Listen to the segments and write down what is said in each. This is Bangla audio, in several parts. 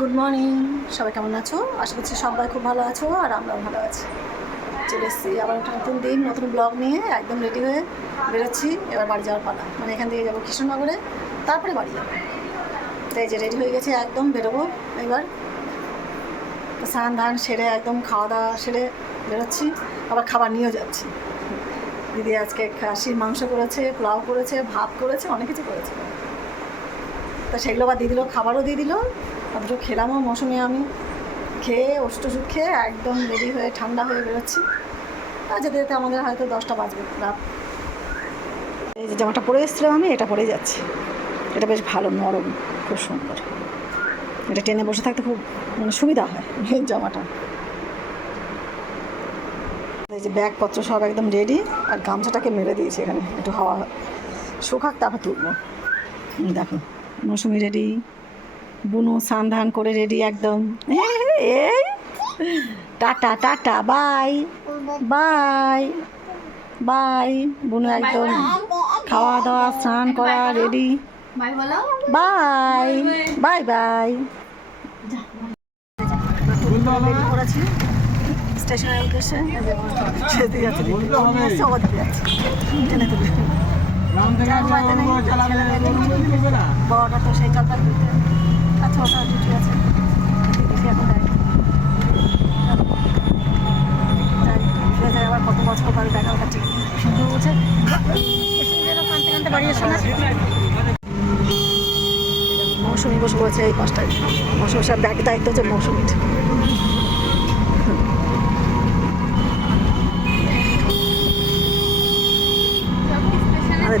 গুড মর্নিং সবাই কেমন আছো? আশা করছি সবাই খুব ভালো আছো আর আমরাও ভালো আছি। চলে এসেছি আবার একটা নতুন দিন, নতুন ব্লগ নিয়ে একদম রেডি হয়ে বেরোচ্ছি। এবার বাড়ি যাওয়ার পালা। মানে এখান থেকে যাব কৃষ্ণনগরে, তারপরে বাড়ি যাব। তাই যে রেডি হয়ে গেছে, একদম বেরোবো এবার। স্নান ধান সেরে, একদম খাওয়া দাওয়া সেরে বেরোচ্ছি। আবার খাবার নিয়েও যাচ্ছি। দিদি আজকে খাসির মাংস করেছে, পোলাও করেছে, ভাত করেছে, অনেক কিছু করেছে। তা সেগুলো আবার দিয়ে দিল, খাবারও দিয়ে দিল। দুটো খেলামও মৌসুমে আমি। খেয়ে ওষুধ খেয়ে একদম রেডি হয়ে ঠান্ডা হয়ে বেরোচ্ছি। আর যেতে যেতে আমাদের হয়তো দশটা বাজবে রাত। এই যে জামাটা পরে এসেছিলাম আমি, এটা পরেই যাচ্ছি। এটা বেশ ভালো, নরম, খুব সুন্দর। এটা ট্রেনে বসে থাকতে খুব মানে সুবিধা হয় এই জামাটা। এই যে ব্যাগপত্র সব একদম রেডি আর গামছাটাকে মেরে দিয়েছি এখানে। একটু হাওয়া শুকাক, তারপর তুলবো। দেখো মৌসুমি রেডি বুনু স্নান ধান করে রেডি একদম। এই tata tata bye bye bye Bunu একদম খাওয়া দাওয়া স্নান করা ready. Bye bye bye bye করেছি স্টেশনের উদ্দেশ্যে যেতে যাচ্ছে। ওদিকে যাচ্ছে। ট্রেনে বড়টা তো সেই জলপাইগুড়িতে ছোটটা ডিউটি আছে। এখন যাই। যাই যাই আবার কত বছর পরে দেখা ওটা সুন্দর বলছে কানতে কানতে বাড়ি এসো না। মৌসুমি বসে বলছে এই পাঁচটায়। মৌসুমি সব দায়িত্ব হচ্ছে মৌসুমির।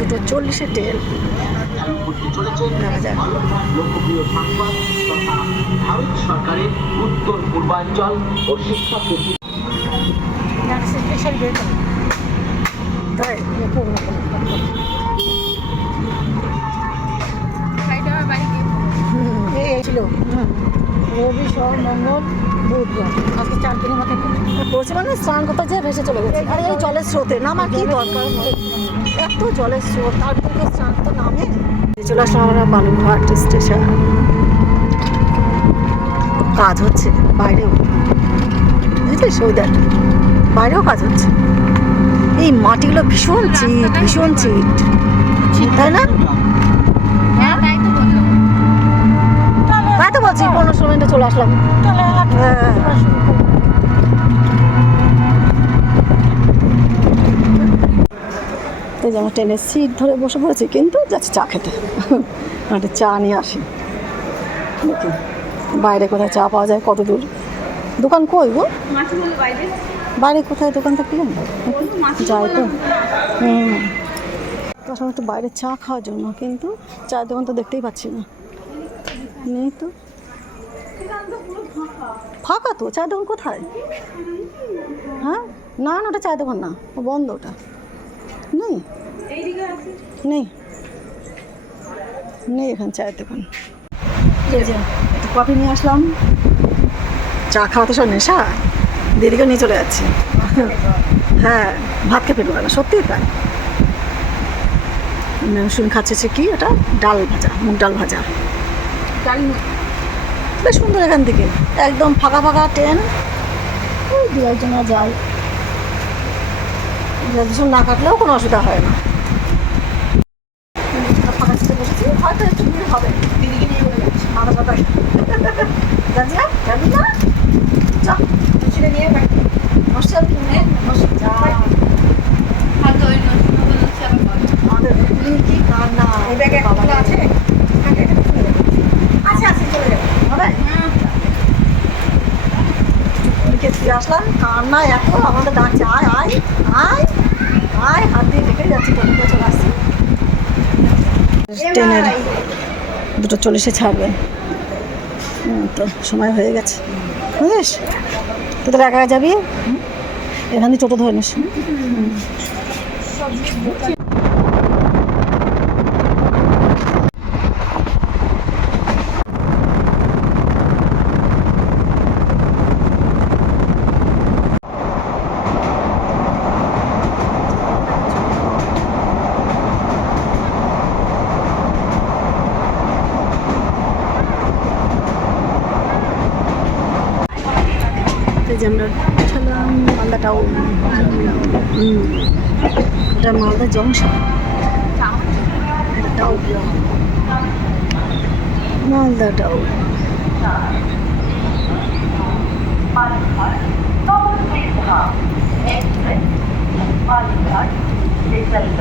দুটো চল্লিশের তেল দেখা যাক ভারত সরকারের উত্তর পূর্বাঞ্চল ও শিক্ষা ছিল রবি সোম মঙ্গল বুধবার আজকে চার দিনের মধ্যে পৌঁছে মানে স্নান করতে যেয়ে ভেসে চলে গেছে। আরে এই জলের স্রোতে নামার কি দরকার? এত জলের স্রোত তারপর তো স্নান তো নামে। চলে আসলাম আমরা বালুরঘাট স্টেশন। কাজ হচ্ছে বাইরেও। বুঝলিস ওই দেখ বাইরেও কাজ হচ্ছে। এই মাটিগুলো ভীষণ চিট ভীষণ চিট। তাই না? হ্যাঁ তাই তো বলল তাই তো বলছি পনেরো ষোলো মিনিটে চলে আসলাম। হ্যাঁ। তো যেমন ট্রেনের সিট ধরে বসে পড়েছি কিন্তু যাচ্ছি চা খেতে। একটা চা নিয়ে আসি। দেখি বাইরে কোথায় চা পাওয়া যায় কত দূর? দোকান কই গো? বাইরে। কোথায়? দোকান থাকতে জানো যাই তো। হুম। তখন একটু বাইরে চা খাওয়ার জন্য কিন্তু চায়ের দোকান তো দেখতেই পাচ্ছি না। নেই তো। ফাঁকা তো? চায়ের দোকান কোথায়? হ্যাঁ? না না ওটা চায়ের দোকান না। ও বন্ধ ওটা। নেই। নেই। নেই এখানে চায়ের দোকান। একটু কফি নিয়ে আসলাম। চা খাওয়াতে সব নেশা। দিদিকে নিয়ে চলে যাচ্ছি। হ্যাঁ ভাত খেয়ে পেটবে না সত্যি তাই। শুন খাচ্ছে কি ওটা? ডাল ভাজা মুগ ডাল ভাজা। বেশ সুন্দর এখান থেকে। একদম ফাঁকা ফাঁকা ট্রেন। ওই দু একজন যায় ভীষণ না কাটলেও কোনো অসুবিধা হয় না। ফাঁকা সিটে বসেছি হয়তো একটু ভিড় হবে। দিদিকে নিয়ে চলে যাচ্ছি মাথা ব্যথা। যাচ্ছি না যাবি না। চল ছেলে নিয়ে বাড়ি। বসে আপনি বসে যা। আর তো ওই নতুন বলল সে আবার বলো। আমাদের কি কান্না এই ব্যাগে আছে। আছে আছে চলে যাবে। হবে? আসলাম। কান্না এত আমাদের ডাকছে আয় আয় আয় হাত দিয়ে রেখে যাচ্ছি টোটো চলে আসছি ট্রেনের দুটো চল্লিশে ছাড়বে। তো সময় হয়ে গেছে। বুঝিস তোদের একা যাবি? এখান দিয়ে টোটো ধরে নিস। যে আমরা ছিলাম মালদা টাউন হুম এটা মালদা জংশন এটা টাউন মালদা টাউন চলে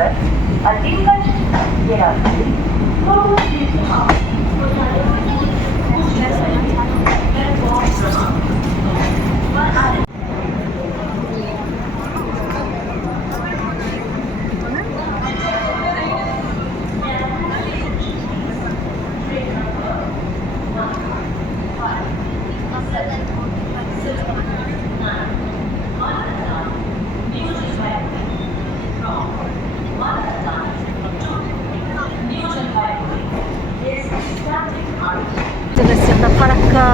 এসছি আমরা ফারাক্কা।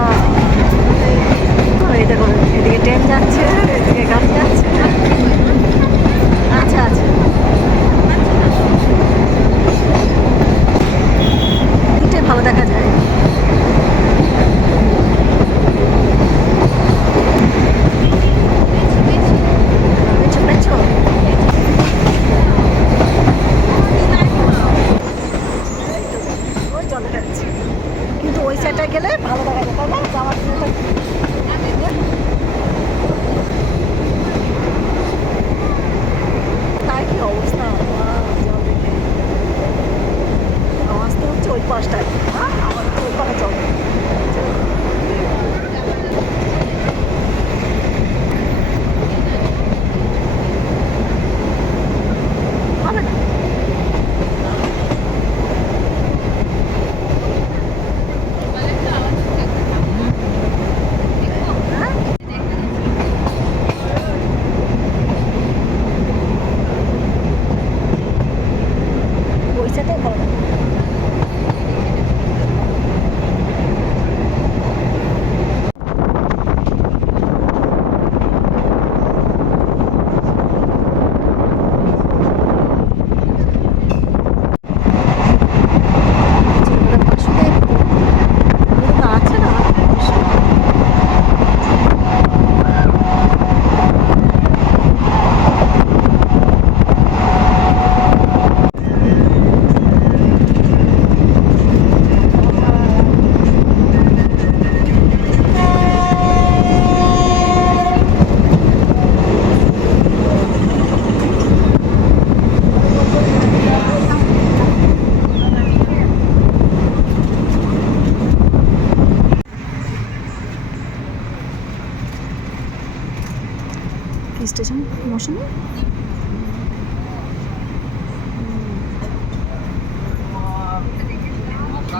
এই দেখুন এদিকে ট্রেন যাচ্ছে এদিকে গাড়ি যাচ্ছে। আচ্ছা আচ্ছা।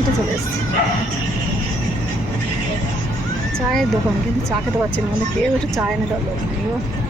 এটা চলে এসেছি। চায়ের দোকান, কিন্তু চা খেতে পারছি না। আমাদের কেউ একটু চা এনে দিল চলে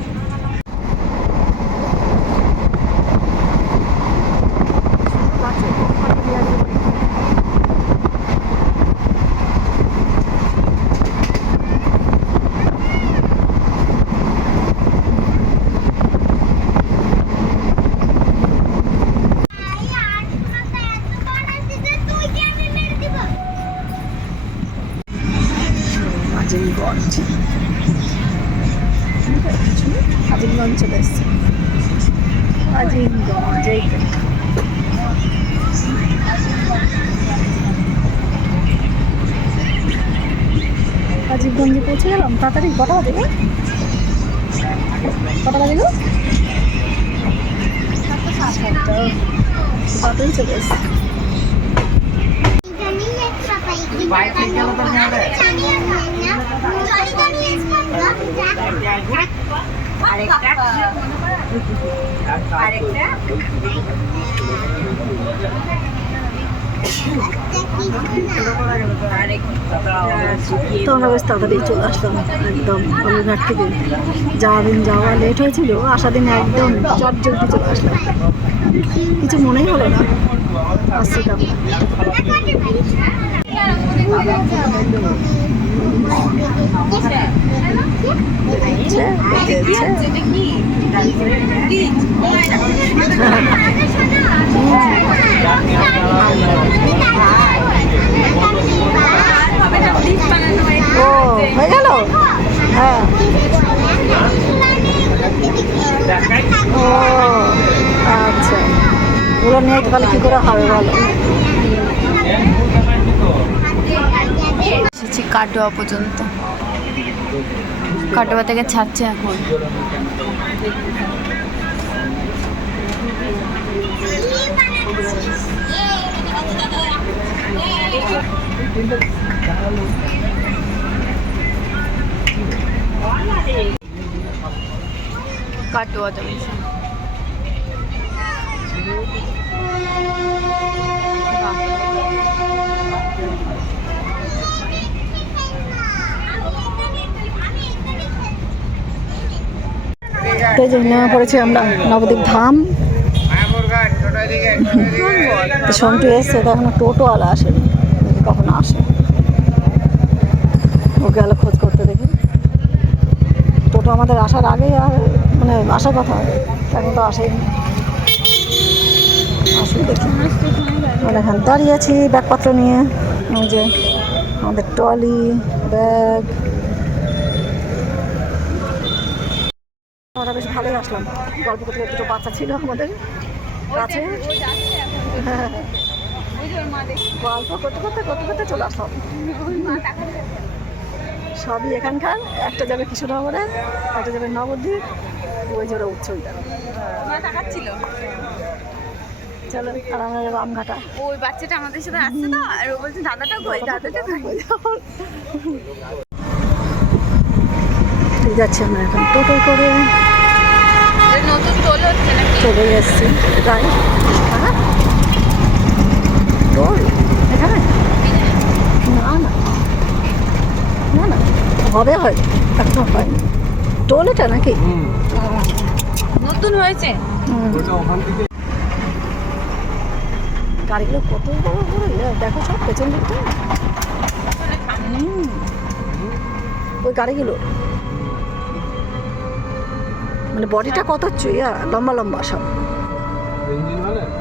তাড়াতাড়ি কটা বাজে? কটা বাজে গো? তাড়াতাড়ি চলে এসছে তো আমরা বেশ তাড়াতাড়ি চলে আসলাম একদম বালুরঘাট থেকে। যাওয়া দিন যাওয়া লেট হয়েছিল আসা দিন একদম চট জলদি চলে আসলাম। কিছু মনেই হলো না। আসছি। ও হয়ে গেল হ্যাঁ ও আচ্ছা ওগুলো নিয়ে তাহলে কী করে হবে বলো এসেছি কাটোয়া পর্যন্ত। কাটোয়া থেকে ছাড়ছে এখন। কাটোয়া জংশন তো যে নেমে পড়েছি আমরা নবদ্বীপ ধাম। তো সন্টু এসছে তো এখনও টোটোওয়ালা আসেনি। কখন আসে। ও গেল খোঁজ করতে দেখি। টোটো আমাদের আসার আগেই আর মানে আসার কথা, এখন তো আসেনি আসুন দেখি। মানে এখানে দাঁড়িয়ে আছি ব্যাগপত্র নিয়ে ওই যে আমাদের ট্রলি, ব্যাগ। আমরা বেশ ভালোই আসলাম। গল্প করতে দুটো বাচ্চা ছিল আমাদের কাছে। হ্যাঁ। গল্প করতে করতে করতে করতে চলে আসলাম সবই এখানকার। একটা যাবে কৃষ্ণনগরে একটা যাবে নবদ্বীপ ওই জোরে ওইটা তাকাচ্ছিল চলো আর আমঘাটা ওই বাচ্চাটা আমাদের সাথে আসছে তো? আর ও বলছে দাদাটা কই? দাদাটা কই? যাচ্ছি আমরা এখন টোটো করে নতুন টোল হচ্ছে চলে এসেছি। তাই হ্যাঁ টোল এখানে না না না না হবে হয় এখন হয় টোল এটা নাকি নতুন হয়েছে গাড়িগুলো কত বড় বড় ইয়ে, দেখো সব পেছন দিকটা। ওই গাড়িগুলো মানে বডিটা কত চুইয়া লম্বা লম্বা সব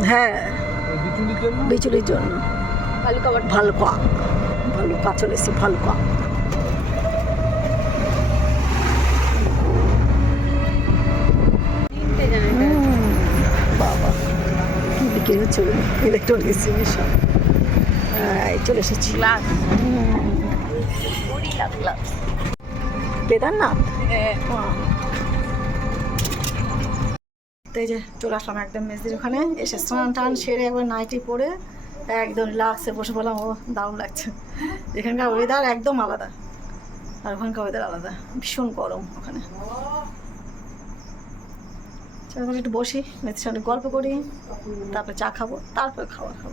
হ্যাঁ বিচুলির জন্য? ভালুকা ভালুকা। চলে এসেছি ভালুকা। তিনটে জানে হুম, বাবা। কি বিক্রি হচ্ছে ইলেকট্রনিক্স জিনিস এই চলে এসেছি। গ্লাস হুম, তো যে চলে আসলাম একদম মেজদির ওখানে। এসে স্নান টান সেরে একবার নাইটি পরে একদম লাগছে বসে বললাম ও দারুণ লাগছে। এখানকার ওয়েদার একদম আলাদা। আর ওখানকার ওয়েদার আলাদা। ভীষণ গরম ওখানে। একটু বসি মেয়েদের সঙ্গে গল্প করি, তারপরে চা খাব, তারপরে খাবার খাব।